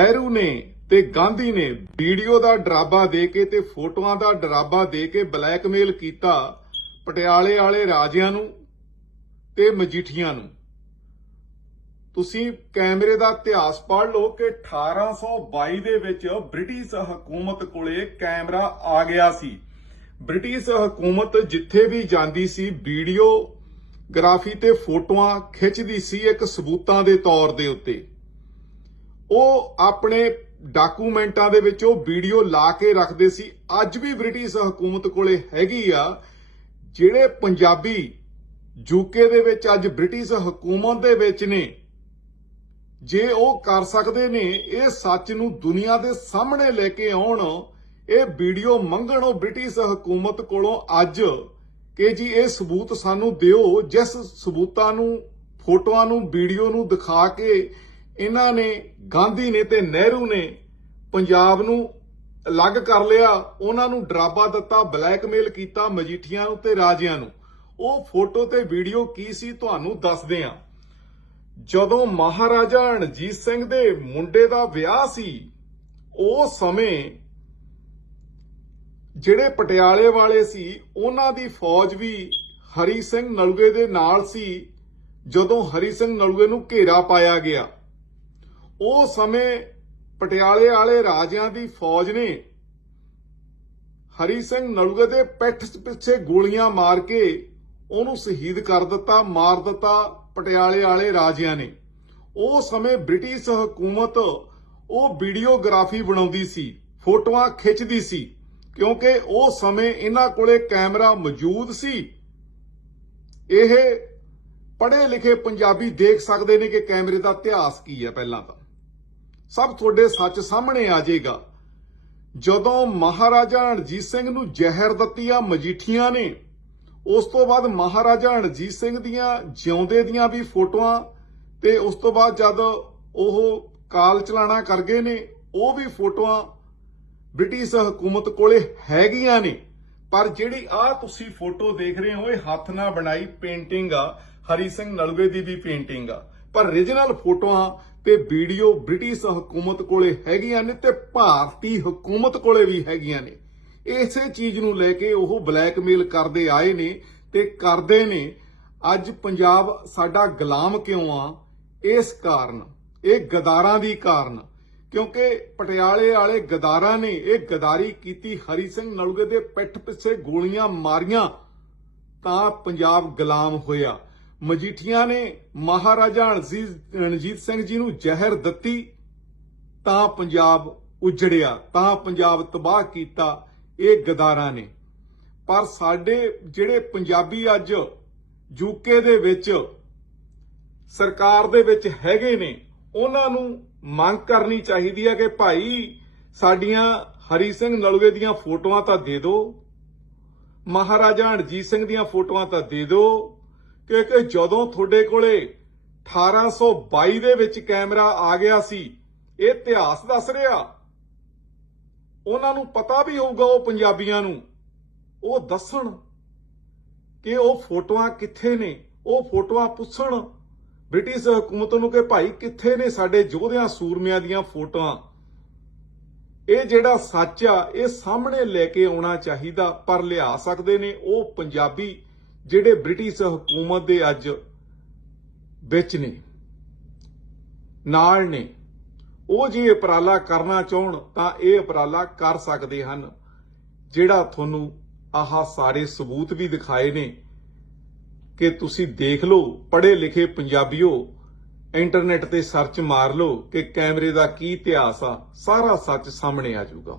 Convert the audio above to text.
ਨਹਿਰੂ ਨੇ ਤੇ ਗਾਂਧੀ ਨੇ ਵੀਡੀਓ ਦਾ ਡਰਾਬਾ ਦੇ ਕੇ ਤੇ ਫੋਟੋਆਂ ਦਾ ਡਰਾਬਾ ਦੇ ਕੇ ਬਲੈਕਮੇਲ ਕੀਤਾ ਪਟਿਆਲੇ ਵਾਲੇ ਰਾਜਿਆਂ ਨੂੰ ਤੇ ਮਜੀਠੀਆਂ ਨੂੰ। ਤੁਸੀਂ ਕੈਮਰੇ ਦਾ ਇਤਿਹਾਸ ਪੜ੍ਹ ਲਓ ਕਿ 1822 ਦੇ ਵਿੱਚ ਬ੍ਰਿਟਿਸ਼ ਹਕੂਮਤ ਕੋਲੇ ਕੈਮਰਾ ਆ ਗਿਆ ਸੀ। ਬ੍ਰਿਟਿਸ਼ ਹਕੂਮਤ ਜਿੱਥੇ ਵੀ ਜਾਂਦੀ ਸੀ, ਵੀਡੀਓ, ਗ੍ਰਾਫੀ ਤੇ ਫੋਟੋਆਂ ਖਿੱਚਦੀ ਸੀ ਇੱਕ ਸਬੂਤਾਂ ਦੇ ਤੌਰ ਦੇ ਉੱਤੇ। ਉਹ ਆਪਣੇ ਡਾਕੂਮੈਂਟਾਂ ਦੇ ਵਿੱਚ ਉਹ ਵੀਡੀਓ ਲਾ ਕੇ ਰੱਖਦੇ ਸੀ। ਅੱਜ ਵੀ ਬ੍ਰਿਟਿਸ਼ ਹਕੂਮਤ ਕੋਲੇ ਹੈਗੀ ਆ, ਜਿਹੜੇ ਪੰਜਾਬੀ ਯੂਕੇ ਦੇ ਵਿੱਚ ਅੱਜ ਬ੍ਰਿਟਿਸ਼ ਹਕੂਮਤ ਦੇ ਵਿੱਚ ਨੇ, ਜੇ ਉਹ ਕਰ ਸਕਦੇ ਨੇ, ਇਹ ਸੱਚ ਨੂੰ ਦੁਨੀਆ ਦੇ ਸਾਹਮਣੇ ਲੈ ਕੇ ਆਉਣ, ਇਹ ਵੀਡੀਓ ਮੰਗਣ ਉਹ ਬ੍ਰਿਟਿਸ਼ ਹਕੂਮਤ ਕੋਲੋਂ ਅੱਜ ਕਿ ਜੀ ਇਹ ਸਬੂਤ ਸਾਨੂੰ ਦਿਓ, ਜਿਸ ਸਬੂਤਾਂ ਨੂੰ, ਫੋਟੋਆਂ ਨੂੰ, ਵੀਡੀਓ ਨੂੰ ਦਿਖਾ ਕੇ ਇਹਨਾਂ ਨੇ, ਗਾਂਧੀ ਨੇ ਤੇ ਨਹਿਰੂ ਨੇ ਪੰਜਾਬ ਨੂੰ ਅਲੱਗ ਕਰ ਲਿਆ, ਉਹਨਾਂ ਨੂੰ ਡਰਾਬਾ ਦਿੱਤਾ, ਬਲੈਕਮੇਲ ਕੀਤਾ ਮਜੀਠੀਆਂ ਨੂੰ ਤੇ ਰਾਜਿਆਂ ਨੂੰ। ਉਹ ਫੋਟੋ ਤੇ ਵੀਡੀਓ ਕੀ ਸੀ ਤੁਹਾਨੂੰ ਦੱਸਦੇ ਹਾਂ। ਜਦੋਂ ਮਹਾਰਾਜਾ ਰਣਜੀਤ ਸਿੰਘ ਦੇ ਮੁੰਡੇ ਦਾ ਵਿਆਹ ਸੀ, ਉਹ ਸਮੇਂ ਜਿਹੜੇ ਪਟਿਆਲੇ ਵਾਲੇ ਸੀ, ਉਹਨਾਂ ਦੀ ਫੌਜ ਵੀ ਹਰੀ ਸਿੰਘ ਨਲੂਏ ਦੇ ਨਾਲ ਸੀ, ਜਦੋਂ ਹਰੀ ਸਿੰਘ ਨਲੂਏ ਨੂੰ ਘੇਰਾ ਪਾਇਆ ਗਿਆ। ਉਹ ਸਮੇਂ ਪਟਿਆਲੇ ਵਾਲੇ ਰਾਜਿਆਂ ਦੀ ਫੌਜ ਨੇ ਹਰੀ ਸਿੰਘ ਨਲੂਏ ਦੇ ਪਿੱਠ ਪਿੱਛੇ ਗੋਲੀਆਂ ਮਾਰ ਕੇ ਉਹਨੂੰ ਸ਼ਹੀਦ ਕਰ ਦਿੱਤਾ, ਮਾਰ ਦਿੱਤਾ ਪਟਿਆਲੇ ਵਾਲੇ ਰਾਜਿਆਂ ਨੇ। ਉਹ ਸਮੇਂ ਬ੍ਰਿਟਿਸ਼ ਹਕੂਮਤ ਉਹ ਵੀਡੀਓਗ੍ਰਾਫੀ ਬਣਾਉਂਦੀ ਸੀ, ਫੋਟੋਆਂ ਖਿੱਚਦੀ ਸੀ, ਕਿਉਂਕਿ ਉਹ ਸਮੇਂ ਇਹਨਾਂ ਕੋਲੇ ਕੈਮਰਾ ਮੌਜੂਦ ਸੀ। ਇਹ ਪੜ੍ਹੇ ਲਿਖੇ ਪੰਜਾਬੀ ਦੇਖ ਸਕਦੇ ਨੇ ਕਿ ਕੈਮਰੇ ਦਾ ਇਤਿਹਾਸ ਕੀ ਹੈ ਪਹਿਲਾਂ ਤਾਂ। ਸਭ ਤੁਹਾਡੇ ਸੱਚ ਸਾਹਮਣੇ ਆ ਜਾਏਗਾ। ਜਦੋਂ ਮਹਾਰਾਜਾ ਰਣਜੀਤ ਸਿੰਘ ਨੂੰ ਜ਼ਹਿਰ ਦਿੱਤੀਆਂ ਮਜੀਠੀਆਂ ਨੇ, ਉਸ ਤੋਂ ਬਾਅਦ ਮਹਾਰਾਜਾ ਰਣਜੀਤ ਸਿੰਘ ਦੀਆਂ ਜਿਉਂਦੇ ਦੀਆਂ ਵੀ ਫੋਟੋਆਂ ਤੇ ਉਸ ਤੋਂ ਬਾਅਦ ਜਦ ਉਹ ਕਾਲ ਚਲਾਣਾ ਕਰ ਗਏ ਨੇ, ਉਹ ਵੀ ਫੋਟੋਆਂ ਬ੍ਰਿਟਿਸ਼ ਹਕੂਮਤ ਕੋਲੇ ਹੈਗੀਆਂ ਨੇ। ਪਰ ਜਿਹੜੀ ਆ ਤੁਸੀਂ ਫੋਟੋ ਦੇਖ ਰਹੇ ਹੋ, ਇਹ ਹੱਥ ਨਾਲ ਬਣਾਈ ਪੇਂਟਿੰਗ ਆ, ਹਰੀ ਸਿੰਘ ਨਲਵੇ ਦੀ ਵੀ ਪੇਂਟਿੰਗ ਆ। ਪਰ origignal ਫੋਟੋਆਂ ਤੇ ਵੀਡੀਓ ਬ੍ਰਿਟਿਸ਼ ਹਕੂਮਤ ਕੋਲੇ ਹੈਗੀਆਂ ਨੇ ਤੇ ਭਾਰਤੀ ਹਕੂਮਤ ਕੋਲੇ ਵੀ ਹੈਗੀਆਂ ਨੇ। ਇਸੇ ਚੀਜ਼ ਨੂੰ ਲੈ ਕੇ ਉਹ ਬਲੈਕਮੇਲ ਕਰਦੇ ਆਏ ਨੇ ਤੇ ਕਰਦੇ ਨੇ, ਅੱਜ ਪੰਜਾਬ ਸਾਡਾ ਗੁਲਾਮ ਕਿਉਂ ਆ? ਇਸ ਕਾਰਨ, ਇਹ ਗਦਾਰਾਂ ਦੀ ਕਾਰਨ। ਕਿਉਂਕਿ ਪਟਿਆਲੇ ਵਾਲੇ ਗਦਾਰਾਂ ਨੇ ਇਹ ਗਦਾਰੀ ਕੀਤੀ ਹਰੀ ਸਿੰਘ ਨਲੂਏ ਦੇ ਪਿੱਠ ਪਿੱਛੇ ਗੋਲੀਆਂ ਮਾਰੀਆਂ ਤਾਂ ਪੰਜਾਬ ਗੁਲਾਮ ਹੋਇਆ। ਮਜੀਠੀਆਂ ਨੇ ਮਹਾਰਾਜਾ ਰਣਜੀਤ ਰਣਜੀਤ ਸਿੰਘ ਜੀ ਨੂੰ ਜ਼ਹਿਰ ਦਿੱਤੀ, ਤਾਂ ਪੰਜਾਬ ਉਜੜਿਆ, ਤਾਂ ਪੰਜਾਬ ਤਬਾਹ ਕੀਤਾ ਇਹ ਗਦਾਰਾਂ ਨੇ। ਪਰ ਸਾਡੇ ਜਿਹੜੇ ਪੰਜਾਬੀ ਅੱਜ ਯੂਕੇ ਦੇ ਵਿੱਚ ਸਰਕਾਰ ਦੇ ਵਿੱਚ ਹੈਗੇ ਨੇ, ਉਹਨਾਂ ਨੂੰ ਮੰਗ ਕਰਨੀ ਚਾਹੀਦੀ ਹੈ ਕਿ ਭਾਈ ਸਾਡੀਆਂ ਹਰੀ ਸਿੰਘ ਨਲੂਏ ਦੀਆਂ ਫੋਟੋਆਂ ਤਾਂ ਦੇ ਦਿਓ, ਮਹਾਰਾਜਾ ਰਣਜੀਤ ਸਿੰਘ ਦੀਆਂ ਫੋਟੋਆਂ ਤਾਂ ਦੇ ਦਿਓ ਕਿਉਂਕਿ ਜਦੋਂ ਤੁਹਾਡੇ ਕੋਲੇ 1822 ਦੇ ਵਿੱਚ ਕੈਮਰਾ ਆ ਗਿਆ ਸੀ, ਇਹ ਇਤਿਹਾਸ ਦੱਸ ਰਿਹਾ। ਉਹਨਾਂ ਨੂੰ ਪਤਾ ਵੀ ਹੋਊਗਾ ਉਹ ਪੰਜਾਬੀਆਂ ਨੂੰ। ਉਹ ਦੱਸਣ ਕਿ ਉਹ ਫੋਟੋਆਂ ਕਿੱਥੇ ਨੇ, ਉਹ ਫੋਟੋਆਂ ਪੁੱਛਣ। ਬ੍ਰਿਟਿਸ਼ ਹਕੂਮਤ ਨੂੰ ਕਿ ਭਾਈ ਕਿੱਥੇ ਨੇ ਸਾਡੇ ਯੋਧਿਆਂ ਸੂਰਮਿਆਂ ਦੀਆਂ ਫੋਟੋਆਂ। ਇਹ ਜਿਹੜਾ ਸੱਚ ਆ, ਇਹ ਸਾਹਮਣੇ ਲੈ ਕੇ ਆਉਣਾ ਚਾਹੀਦਾ, ਪਰ ਲਿਆ ਸਕਦੇ ਨੇ ਉਹ ਪੰਜਾਬੀ ਜਿਹੜੇ ਬ੍ਰਿਟਿਸ਼ ਹਕੂਮਤ ਦੇ ਅੱਜ ਵਿੱਚ ਨੇ, ਨਾਲ ਨੇ, ਉਹ ਜੇ ਉਪਰਾਲਾ ਕਰਨਾ ਚਾਹਣ ਤਾਂ ਇਹ ਉਪਰਾਲਾ ਕਰ ਸਕਦੇ ਹਨ, ਜਿਹੜਾ ਤੁਹਾਨੂੰ ਆਹ ਸਾਰੇ ਸਬੂਤ ਵੀ ਦਿਖਾਏ ਨੇ ਕਿ ਤੁਸੀਂ ਦੇਖ ਲਓ, ਪੜ੍ਹੇ ਲਿਖੇ ਪੰਜਾਬੀਓ, ਇੰਟਰਨੈਟ ਤੇ ਸਰਚ ਮਾਰ ਲਓ ਕਿ ਕੈਮਰੇ ਦਾ ਕੀ ਇਤਿਹਾਸ ਆ, ਸਾਰਾ ਸੱਚ ਸਾਹਮਣੇ ਆ ਜਾਊਗਾ।